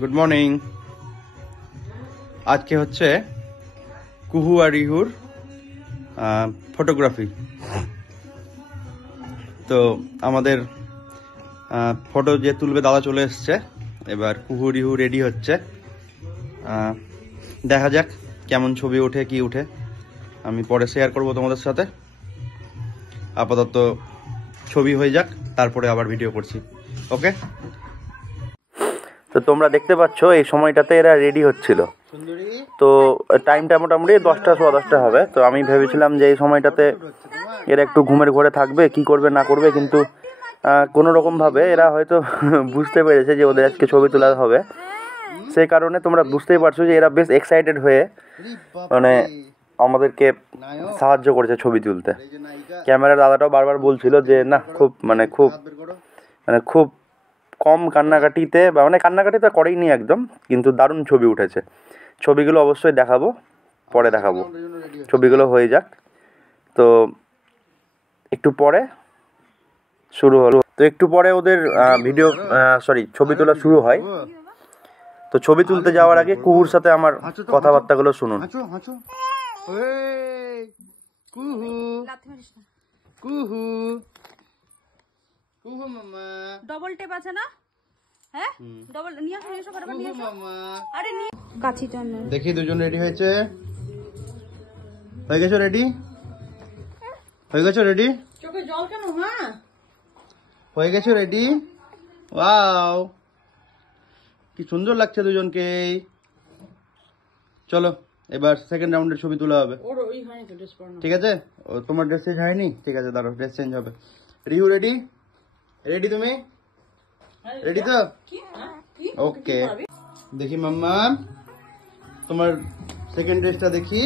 Good morning. আজকে হচ্ছে কুহু আর রিহুর ফটোগ্রাফি। তো আমাদের ফটো যে তুলবে দাদা চলে এসছে। এবার কুহু রিহু রেডি হচ্ছে। দেখা যাক কেমন ছবি ওঠে কি ওঠে, আমি পরে শেয়ার করব তোমাদের সাথে। আপাতত ছবি হয়ে যাক, তারপরে আবার ভিডিও করছি। ওকে। তো তোমরা দেখতে পাচ্ছ এই সময়টাতে এরা রেডি হচ্ছিল। তো টাইমটা মোটামুটি 10টা সোয়া 10টা হবে। তো আমি ভেবেছিলাম যে এই সময়টাতে এরা একটু ঘুমের ঘরে থাকবে, কি করবে না করবে, কিন্তু কোনো রকমভাবে এরা হয়তো বুঝতে পেরেছে যে ওদের আজকে ছবি তোলা হবে। সেই কারণে তোমরা বুঝতেই পারছো যে এরা বেশ এক্সাইটেড হয়ে মানে আমাদেরকে সাহায্য করেছে ছবি তুলতে। ক্যামেরার দাদাটাও বারবার বলছিল যে না খুব কম কান্নাকাটিতে, বা মানে কান্নাকাটি তো করেইনি একদম, কিন্তু দারুণ ছবি উঠেছে। ছবিগুলো অবশ্যই দেখাবো, পরে দেখাবো, ছবিগুলো হয়ে যাক। তো একটু পরে শুরু হলো। তো একটু পরে ওদের ছবি তোলা শুরু হয়। তো ছবি তুলতে যাওয়ার আগে কুহুর সাথে আমার কথাবার্তাগুলো শুনুন। ডবল টেপ আছে না? হ্যাঁ, ডবল নিয়ে এসো করে নিয়ে এসো। আরে নি কাছিটা না। দেখি দুজন রেডি হয়েছে। হয়ে গেছো রেডি? হয়ে গেছো রেডি? চোখে জল কেন? হ্যাঁ, হয়ে গেছো রেডি? ওয়াও, কি সুন্দর লাগছে দুজনকে। চলো এবার সেকেন্ড রাউন্ডের ছবি তোলা হবে। ওর ওই হয়নি তো ড্রেস পরানো। ঠিক আছে, তোমার ড্রেস চেঞ্জ হয়নি? ঠিক আছে, দাঁড়াও, ড্রেস চেঞ্জ হবে। রিহু রেডি? রেডি তুমি? রেডি তো? ওকে, দেখি মাম্মা তোমার সেকেন্ড ড্রেসটা দেখি।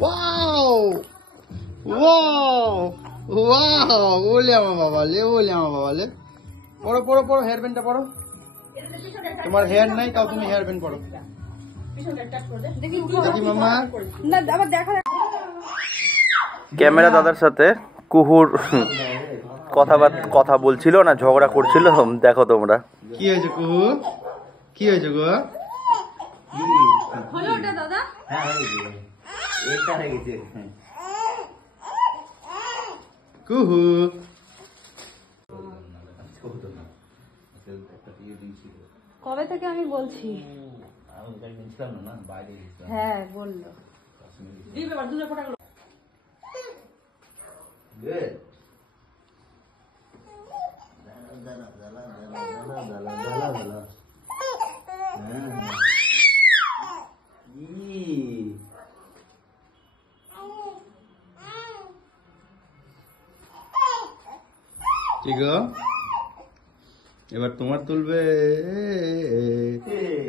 ওয়াও ওয়াও ওয়াও, ওলে আমার বাবা লে, ওলে আমার বাবা লে। পড়ো পড়ো পড়ো, হেয়ার ব্যান্ডটা পড়ো। তোমার হেয়ার নাই, তাও তুমি হেয়ার ব্যান্ড পড়ো। দেখি মাম্মা। ক্যামেরা দাদার সাথে কুহুর কথা বলছিল না, ঝগড়া করছিল। দেখো তোমরা। কি হয়েছে কুহু? কি হয়েছে গো? হলো ওটা দাদা? হ্যাঁ এটা হয়ে গেছে। কুহু কবে থেকে আমি বলছি? হ্যাঁ বললো। ঠিক, এবার তোমার তুলবে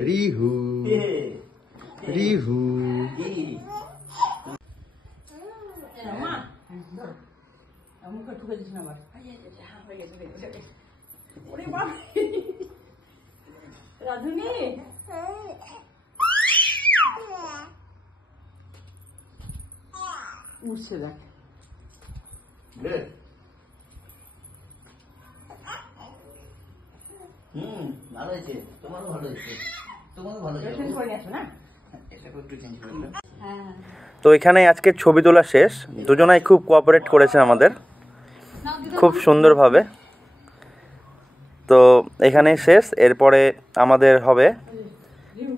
রিহু। রিহু রাধুনি উঠছে দেখ। ভালো হয়েছে, তোমারও ভালো হয়েছে, তোমারও ভালো হয়েছে। তো এখানে আজকে ছবি তোলা শেষ। দুজনাই খুব কোঅপারেট করেছে আমাদের, খুব সুন্দরভাবে। তো এখানেই শেষ। এরপরে আমাদের হবে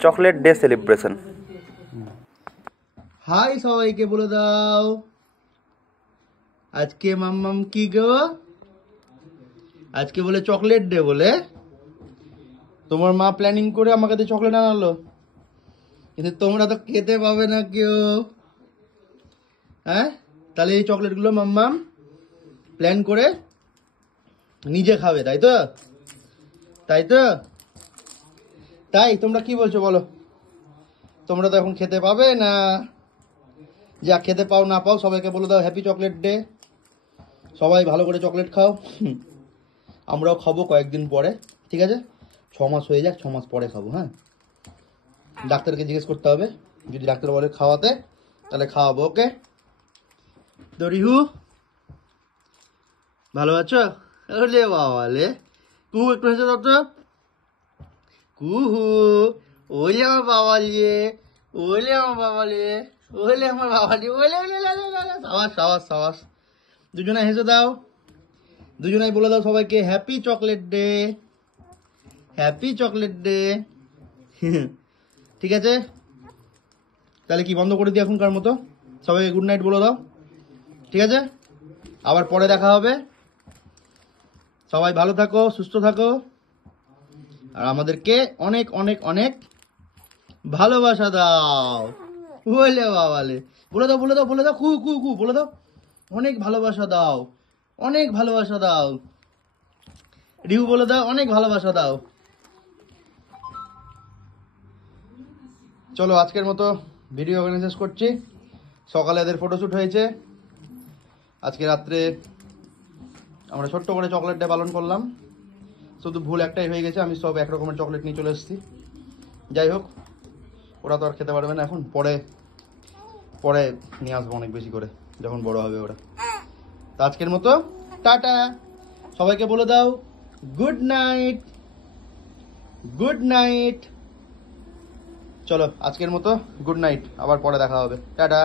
চকলেট ডে সেলিব্রেশন। হাই সবাইকে বলে দাও। আজকে মাম্মাম কি গো? আজকে বলে চকলেট ডে বলে। তোমার মা প্ল্যানিং করে আমাকে তো চকলেট আনালো, কিন্তু তোমরা তো খেতে পাবে না কেউ। হ্যাঁ, তাহলে এই চকলেটগুলো মাম্মাম প্ল্যান করে নিজে খাবে, তাই তো? তাই তো? তাই তোমরা কি বলছো বলো? তোমরা তো এখন খেতে পাবে না। যা খেতে পাও না পাও সবাইকে বলে দাও হ্যাপি চকলেট ডে। সবাই ভালো করে চকলেট খাও। আমরাও খাবো কয়েকদিন পরে, ঠিক আছে? 6 মাস হয়ে যাক, 6 মাস পরে খাবো। হ্যাঁ, ডাক্তারকে জিজ্ঞেস করতে হবে, যদি ডাক্তার বলে খাওয়াতে তাহলে খাওয়াবো। ওকে? তো রিহু ভালো আছো? ওলে বাবা লে। কুহু একটু হেসে দাও তো। কুহু, ওলে আমার বাবা লিয়ে, ওলে আমার বাবা লিয়ে, ওলে আমার বাবা লিয়ে, ওলে ওলে ওলে, ওলে, ওলে। সাবাস সাবাস সাবাস। দুজনে হেসে দাও, দুজনাই বলে দাও সবাইকে happy chocolate day, happy chocolate day. ঠিক আছে, তাহলে কি বন্ধ করে দিই এখনকার মতো? সবাইকে গুড নাইট বলে দাও, ঠিক আছে? আবার পরে দেখা হবে। সবাই ভালো থাকো, সুস্থ থাকো, আর আমাদেরকে অনেক অনেক অনেক ভালোবাসা দাও। বলে বাবালে, বলে দাও বলে দাও বলে দাও, কু কু কু বলে দাও, অনেক ভালোবাসা দাও, অনেক ভালোবাসা দাও। রিউ বলে দাও, অনেক ভালোবাসা দাও। চলো আজকের মতো ভিডিও এখানে শেষ করছি। সকালে এদের ফটোশ্যুট হয়েছে, আজকে রাত্রে আমরা ছোট্ট করে চকলেট ডে পালন করলাম। শুধু ভুল একটাই হয়ে গেছে, আমি সব এক রকমের চকলেট নিয়ে চলে এসেছি। যাই হোক, ওরা তো আর খেতে পারবে না এখন, পরে পরে নিয়ে আসবো অনেক বেশি করে যখন বড় হবে ওরা। তো আজকের মতো টাটা, সবাইকে বলে দাও গুড নাইট, গুড নাইট। চলো আজকের মতো গুড নাইট, আবার পরে দেখা হবে, টাটা।